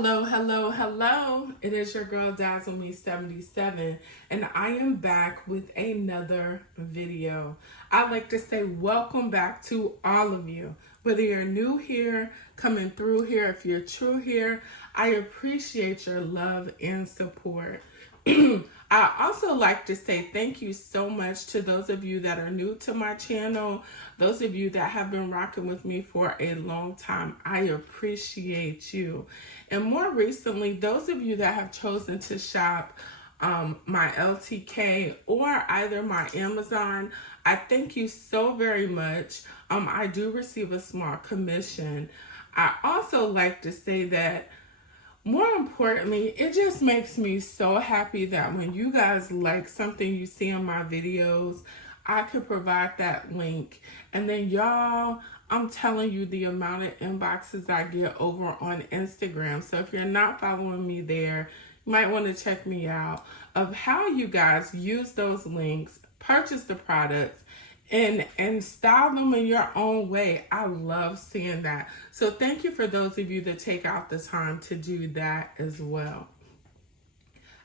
Hello, hello, hello. It is your girl Dazzle Me 77 and I am back with another video. I'd like to say welcome back to all of you. Whether you're new here, coming through here, if you're true here, I appreciate your love and support. I also like to say thank you so much to those of you that are new to my channel, those of you that have been rocking with me for a long time. I appreciate you. And more recently, those of you that have chosen to shop my LTK or either my Amazon, I thank you so very much. I do receive a small commission. I also like to say that more importantly, it just makes me so happy that when you guys like something you see in my videos, I could provide that link. And then y'all, I'm telling you the amount of inboxes I get over on Instagram. So if you're not following me there, you might want to check me out of how you guys use those links, purchase the products, and style them in your own way. I love seeing that. So thank you for those of you that take out the time to do that as well.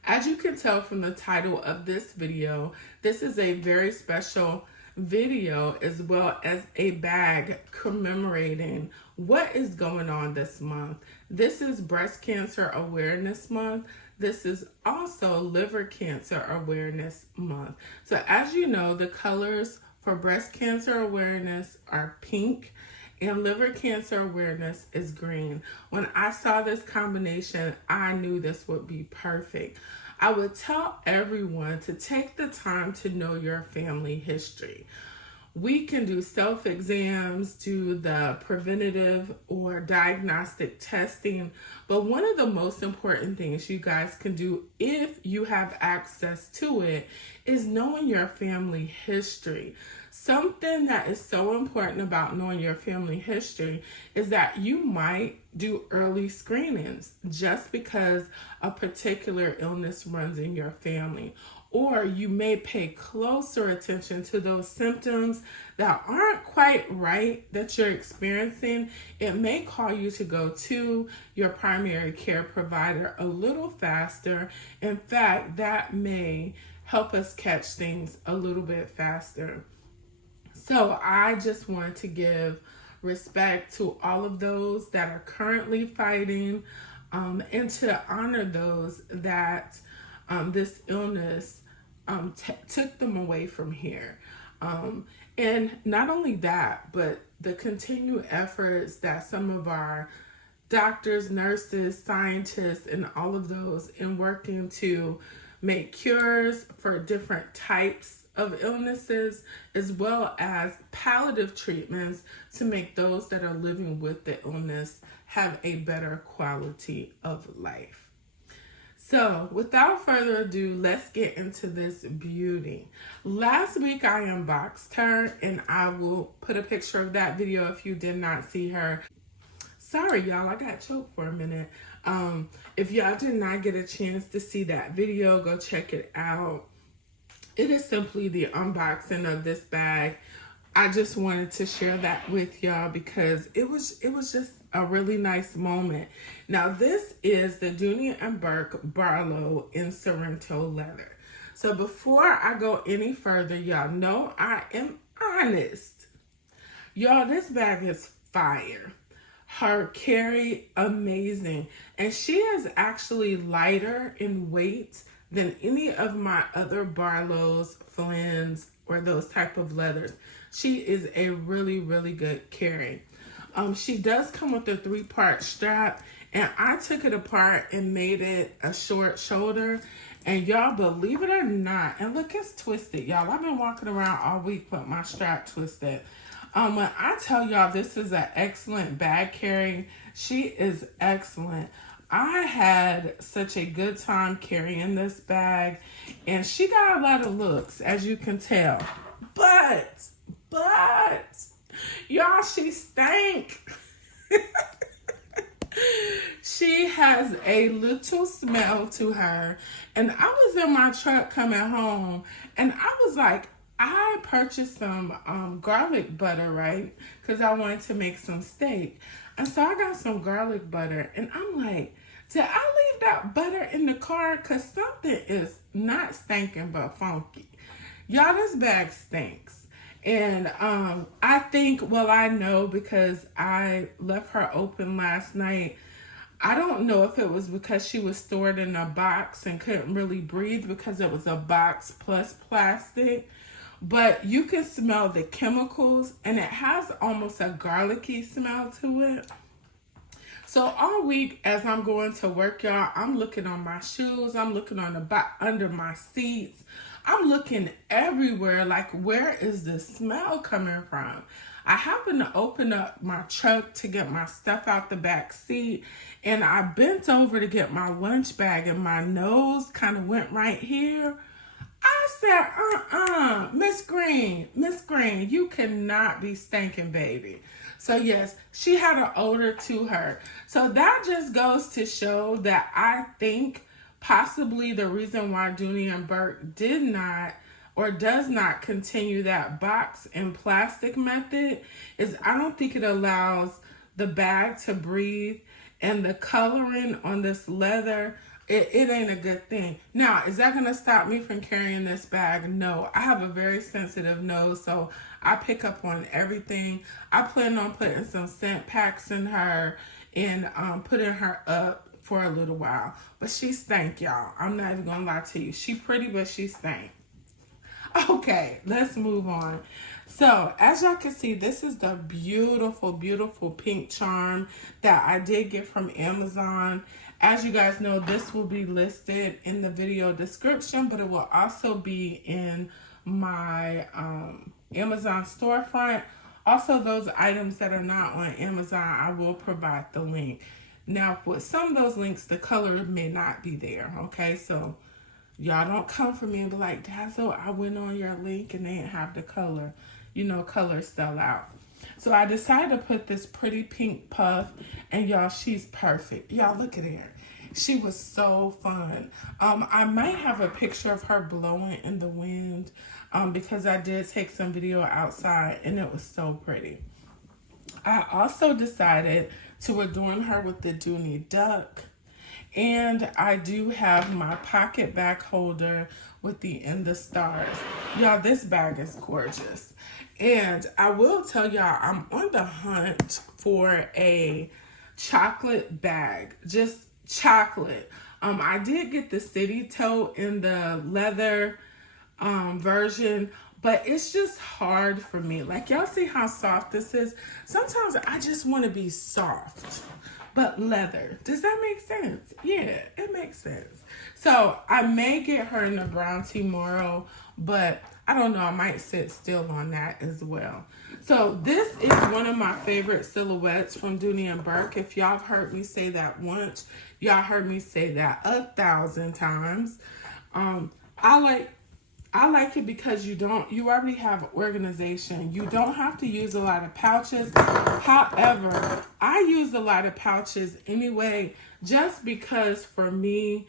As you can tell from the title of this video, this is a very special video as well as a bag commemorating what is going on this month. This is Breast Cancer Awareness Month. This is also Liver Cancer Awareness Month. So as you know, the colors for breast cancer awareness are pink and liver cancer awareness is green. When I saw this combination, I knew this would be perfect. I would tell everyone to take the time to know your family history. We can do self-exams, do the preventative or diagnostic testing, but one of the most important things you guys can do if you have access to it is knowing your family history. Something that is so important about knowing your family history is that you might do early screenings just because a particular illness runs in your family. Or you may pay closer attention to those symptoms that aren't quite right that you're experiencing. It may call you to go to your primary care provider a little faster. In fact, that may help us catch things a little bit faster. So I just want to give respect to all of those that are currently fighting and to honor those that this illness took them away from here. And not only that, but the continued efforts that some of our doctors, nurses, scientists, and all of those in working to make cures for different types of illnesses, as well as palliative treatments to make those that are living with the illness have a better quality of life. So without further ado, let's get into this beauty. Last week I unboxed her and I will put a picture of that video if you did not see her. Sorry y'all, I got choked for a minute. If y'all did not get a chance to see that video, go check it out. It is simply the unboxing of this bag. I just wanted to share that with y'all because it was just a really nice moment. Now this is the Dooney and Burke Barlow in Sorrento leather. So before I go any further, y'all know I am honest. Y'all, this bag is fire. Her carry, amazing. And she is actually lighter in weight than any of my other Barlows, Flynn's, or those type of leathers. She is a really, really good carry. She does come with a 3-part strap, and I took it apart and made it a short shoulder. And y'all, believe it or not, and look, it's twisted, y'all. I've been walking around all week with my strap twisted. When I tell y'all this is an excellent bag carry, she is excellent. I had such a good time carrying this bag, and she got a lot of looks, as you can tell. But, y'all, she stank. She has a little smell to her, and I was in my truck coming home, and I was like, I purchased some garlic butter, right? Because I wanted to make some steak. And so I got some garlic butter, and I'm like, Did I leave that butter in the car? Because something is not stinking but funky. Y'all, this bag stinks. And I think, well, I know because I left her open last night. I don't know if it was because she was stored in a box and couldn't really breathe because it was a box plus plastic. But you can smell the chemicals, and it has almost a garlicky smell to it. So all week as I'm going to work, y'all, I'm looking on my shoes. I'm looking on the under my seats. I'm looking everywhere, like, where is the smell coming from? I happened to open up my truck to get my stuff out the back seat, and I bent over to get my lunch bag, and my nose kind of went right here. I said, Miss Green, you cannot be stinking, baby. So yes, she had an odor to her. So that just goes to show that I think possibly the reason why Dooney and Burke did not or does not continue that box and plastic method is I don't think it allows the bag to breathe, and the coloring on this leather, it ain't a good thing. Now, is that going to stop me from carrying this bag? No. I have a very sensitive nose, so I pick up on everything. I plan on putting some scent packs in her and putting her up for a little while. But she stank, y'all. I'm not even going to lie to you. She pretty, but she stank. Okay, let's move on. So, as y'all can see, this is the beautiful, beautiful pink charm that I did get from Amazon. As you guys know, this will be listed in the video description, but it will also be in my Amazon storefront. Also, those items that are not on Amazon, I will provide the link. Now, with some of those links, the color may not be there, okay? So, y'all don't come for me and be like, Dazzle, I went on your link and they didn't have the color. You know, colors sell out. So I decided to put this pretty pink puff, and y'all, she's perfect. Y'all, look at her. She was so fun. I might have a picture of her blowing in the wind because I did take some video outside, and it was so pretty. I also decided to adorn her with the Dooney duck. And I do have my pocket bag holder with the In the Stars. Y'all, this bag is gorgeous. And I will tell y'all, I'm on the hunt for a chocolate bag. Just chocolate. I did get the city tote in the leather version, but it's just hard for me. Like, y'all see how soft this is? Sometimes I just want to be soft, but leather. Does that make sense? Yeah, it makes sense. So I may get her in the brown tomorrow, but I don't know. I might sit still on that as well. So this is one of my favorite silhouettes from Dooney and Burke. If y'all have heard me say that once, y'all heard me say that 1,000 times. I like it because you already have organization. You don't have to use a lot of pouches. However, I use a lot of pouches anyway, just because for me,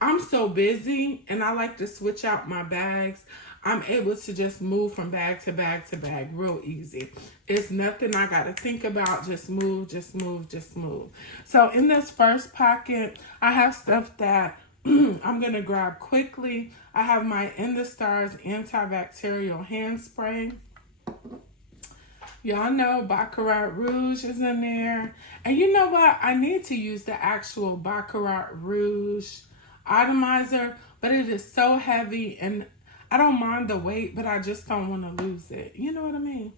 I'm so busy and I like to switch out my bags. I'm able to just move from bag to bag to bag real easy. It's nothing I got to think about. Just move, just move, just move. So in this first pocket, I have stuff that I'm going to grab quickly. I have my In the Stars antibacterial hand spray. Y'all know Baccarat Rouge is in there. And you know what? I need to use the actual Baccarat Rouge atomizer, but it is so heavy and I don't mind the weight, but I just don't want to lose it. You know what I mean?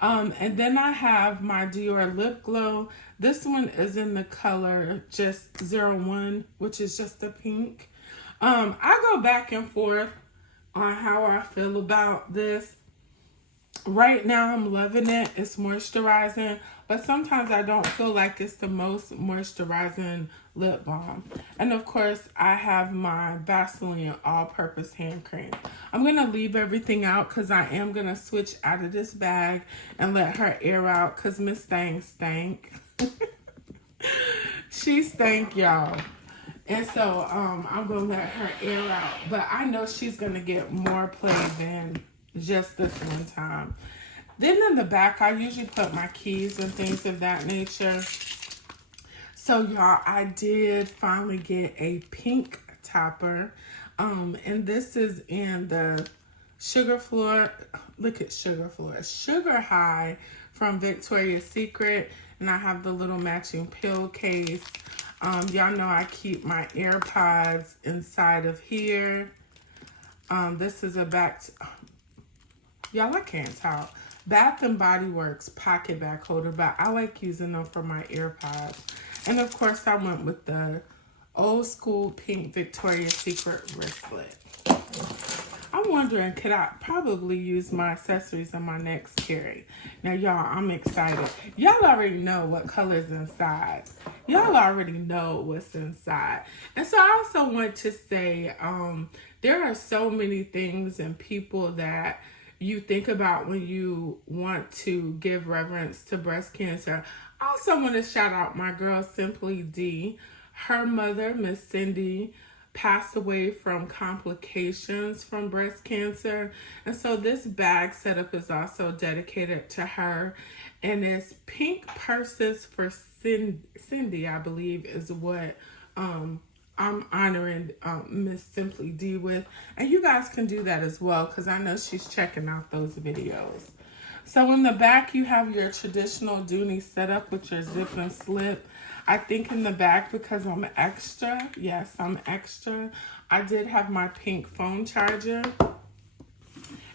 And then I have my Dior Lip Glow. This one is in the color just 01, which is just a pink. I go back and forth on how I feel about this. Right now, I'm loving it. It's moisturizing, but sometimes I don't feel like it's the most moisturizing lip balm. And of course, I have my Vaseline all-purpose hand cream. I'm going to leave everything out because I am going to switch out of this bag and let her air out because Miss Thang stank. She stank, y'all. And so I'm going to let her air out. But I know she's going to get more play than just this one time. Then in the back, I usually put my keys and things of that nature. So y'all, I did finally get a pink topper. And this is in the Sugar Floor. Look at Sugar Floor. Sugar High from Victoria's Secret. And I have the little matching pill case. Y'all know I keep my AirPods inside of here. This is a y'all, I can't talk. Bath and Body Works pocket bag holder, but I like using them for my AirPods. And of course, I went with the old school pink Victoria's Secret wristlet. I'm wondering, could I probably use my accessories in my next carry? Now, y'all, I'm excited. Y'all already know what color's inside. Y'all already know what's inside. And so I also want to say, there are so many things and people that you think about when you want to give reverence to breast cancer. I also want to shout out my girl, Simply D. Her mother, Miss Cindy, passed away from complications from breast cancer. And so this bag setup is also dedicated to her. And it's pink purses for Cindy, I believe, is what I'm honoring Miss Simply D with. And you guys can do that as well, because I know she's checking out those videos. So in the back, you have your traditional Dooney setup with your zip and slip. I think in the back, because I'm extra, yes, I'm extra, I did have my pink phone charger.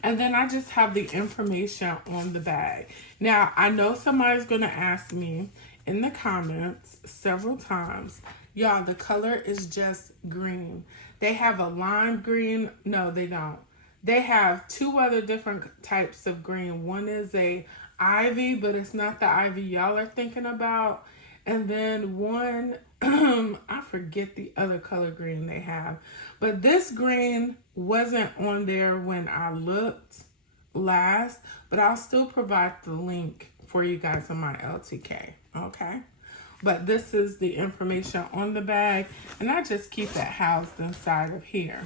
And then I just have the information on the bag. Now, I know somebody's going to ask me in the comments several times, y'all, the color is just green. They have a lime green. No, they don't. They have two other different types of green. One is a ivy, but it's not the ivy y'all are thinking about. And then one, I forget the other color green they have. But this green wasn't on there when I looked last, but I'll still provide the link for you guys on my LTK, okay? But this is the information on the bag, and I just keep it housed inside of here.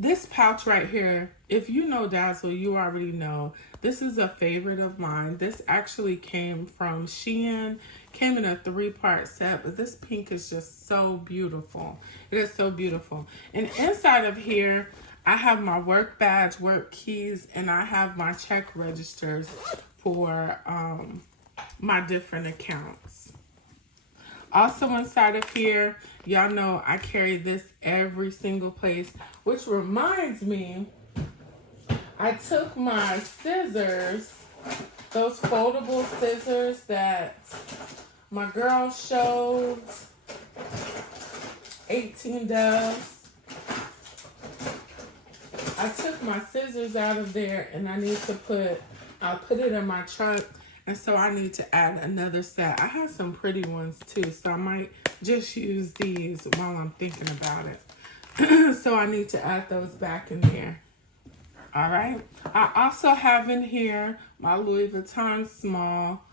This pouch right here, if you know Dazzle, you already know. This is a favorite of mine. This actually came from Shein. Came in a 3-part set, but this pink is just so beautiful. It is so beautiful. And inside of here, I have my work badge, work keys, and I have my check registers for my different accounts. Also inside of here, y'all know I carry this every single place, which reminds me, I took my scissors, those foldable scissors that my girl showed, 18 Doves. I took my scissors out of there and I need to I'll put it in my trunk. And so I need to add another set. I have some pretty ones too, so I might just use these while I'm thinking about it. So I need to add those back in there. All right. I also have in here my Louis Vuitton small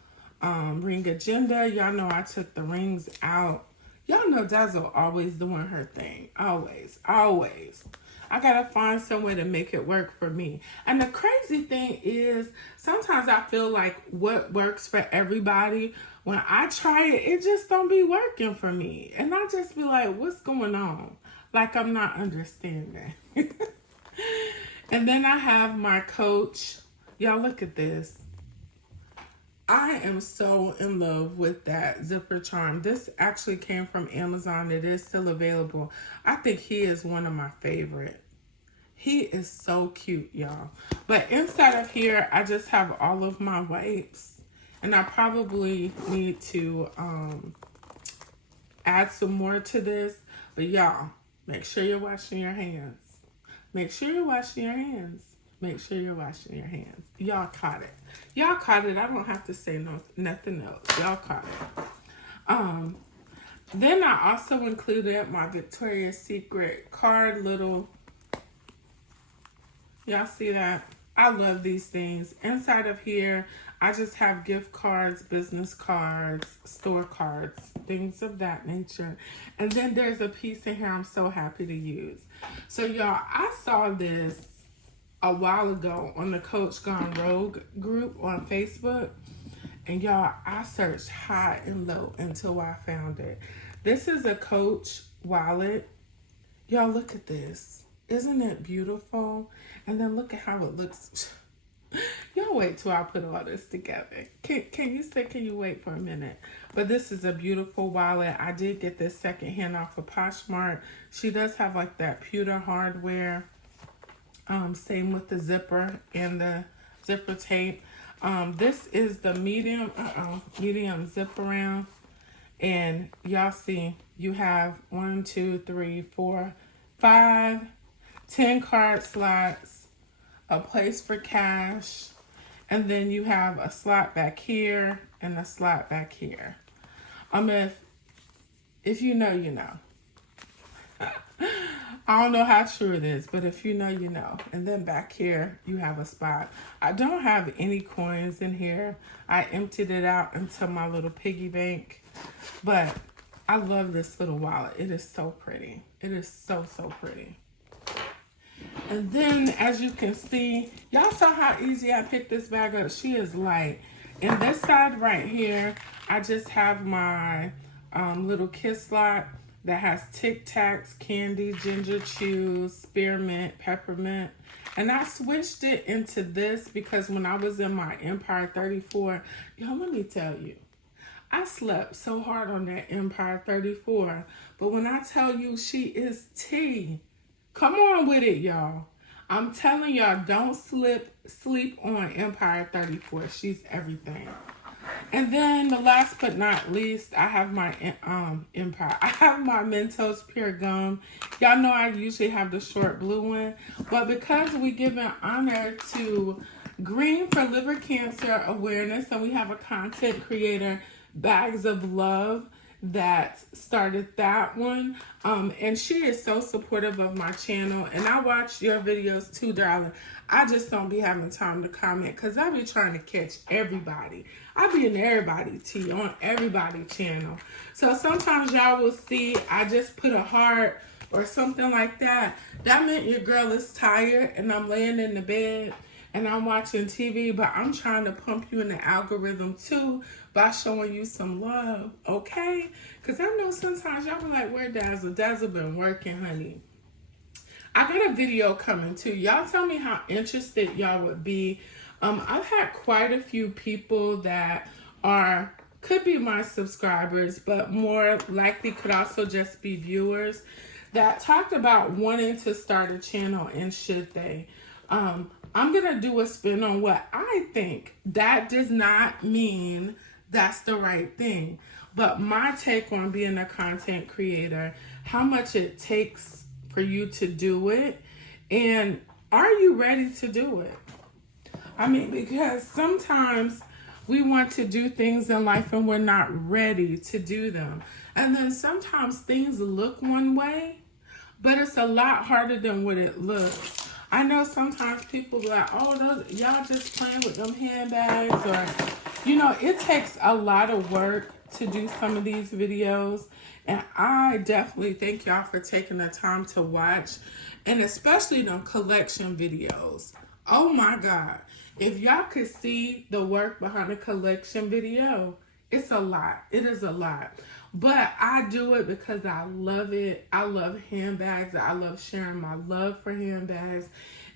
ring agenda. Y'all know I took the rings out. Y'all know Dazzle always doing her thing. Always, always. I gotta find some way to make it work for me. And the crazy thing is, sometimes I feel like what works for everybody, when I try it, it just don't be working for me. And I just be like, what's going on? Like I'm not understanding. And then I have my Coach. Y'all look at this. I am so in love with that zipper charm. This actually came from Amazon. It is still available. I think he is one of my favorite. He is so cute, y'all. But inside of here, I just have all of my wipes. And I probably need to add some more to this. But y'all, make sure you're washing your hands. Make sure you're washing your hands. Make sure you're washing your hands. Y'all caught it. Y'all caught it. I don't have to say nothing else. Y'all caught it. Then I also included my Victoria's Secret card little. Y'all see that? I love these things. Inside of here, I just have gift cards, business cards, store cards, things of that nature. And then there's a piece in here I'm so happy to use. So y'all, I saw this a while ago on the Coach Gone Rogue group on Facebook. And y'all, I searched high and low until I found it. This is a Coach wallet. Y'all, look at this. Isn't it beautiful? And then look at how it looks. Y'all wait till I put all this together. Can you wait for a minute? But this is a beautiful wallet. I did get this secondhand off of Poshmark. She does have like that pewter hardware. Same with the zipper and the zipper tape. This is the medium zip around. And y'all see, you have 1, 2, 3, 4, 5, 10 card slots, a place for cash, and then you have a slot back here and a slot back here. If you know, you know. I don't know how true it is, but if you know, you know. And then back here, you have a spot. I don't have any coins in here. I emptied it out into my little piggy bank. But I love this little wallet. It is so pretty. It is so, so pretty. And then, as you can see, y'all saw how easy I picked this bag up. She is light. And this side right here, I just have my little kiss slot that has Tic Tacs, candy, ginger chews, spearmint, peppermint. And I switched it into this because when I was in my Empire 34, y'all, let me tell you, I slept so hard on that Empire 34. But when I tell you she is tea, come on with it, y'all. I'm telling y'all, don't sleep on Empire 34. She's everything. And then the last but not least, I have my Empire. I have my Mentos Pure Gum. Y'all know I usually have the short blue one. But because we give an honor to Green for Liver Cancer Awareness, and we have a content creator, Bags of Love, that started that one. And she is so supportive of my channel. And I watch your videos too, darling. I just don't be having time to comment because I be trying to catch everybody. I be in everybody tea on everybody's channel. So sometimes y'all will see I just put a heart or something like that. That meant your girl is tired and I'm laying in the bed and I'm watching TV, but I'm trying to pump you in the algorithm too by showing you some love, okay? Because I know sometimes y'all be like, where Dazzle? Dazzle been working, honey. I got a video coming too. Y'all tell me how interested y'all would be. I've had quite a few people that could be my subscribers, but more likely could also just be viewers that talked about wanting to start a channel and should they. I'm going to do a spin on what I think. That does not mean that's the right thing. But my take on being a content creator, how much it takes for you to do it, and are you ready to do it? I mean, because sometimes we want to do things in life and we're not ready to do them. And then sometimes things look one way, but it's a lot harder than what it looks. I know sometimes people be like, oh, y'all just playing with them handbags, or, you know, it takes a lot of work to do some of these videos. And I definitely thank y'all for taking the time to watch, and especially them collection videos. Oh my God. If y'all could see the work behind a collection video, it's a lot. It is a lot. But I do it because I love it. I love handbags. I love sharing my love for handbags.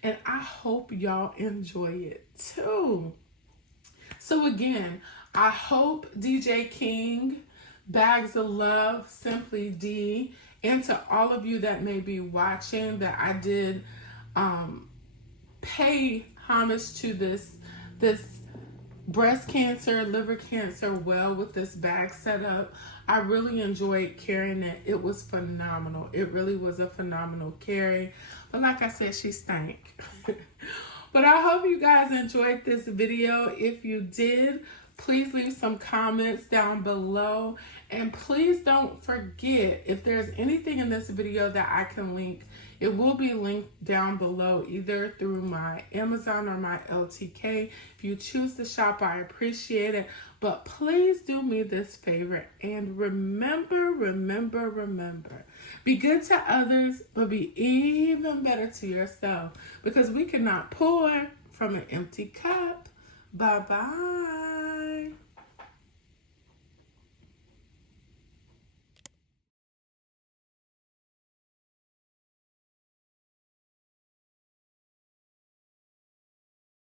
And I hope y'all enjoy it too. So again, I hope DJ King, Bags of Love, Simply D, and to all of you that may be watching, that I did pay homage to this breast cancer, liver cancer well with this bag setup. I really enjoyed carrying it. It was phenomenal. It really was a phenomenal carry. But like I said, she stank. But I hope you guys enjoyed this video. If you did, please leave some comments down below. And please don't forget, if there's anything in this video that I can link, it will be linked down below, either through my Amazon or my LTK. If you choose to shop, I appreciate it. But please do me this favor and remember, be good to others, but be even better to yourself, because we cannot pour from an empty cup. Bye-bye.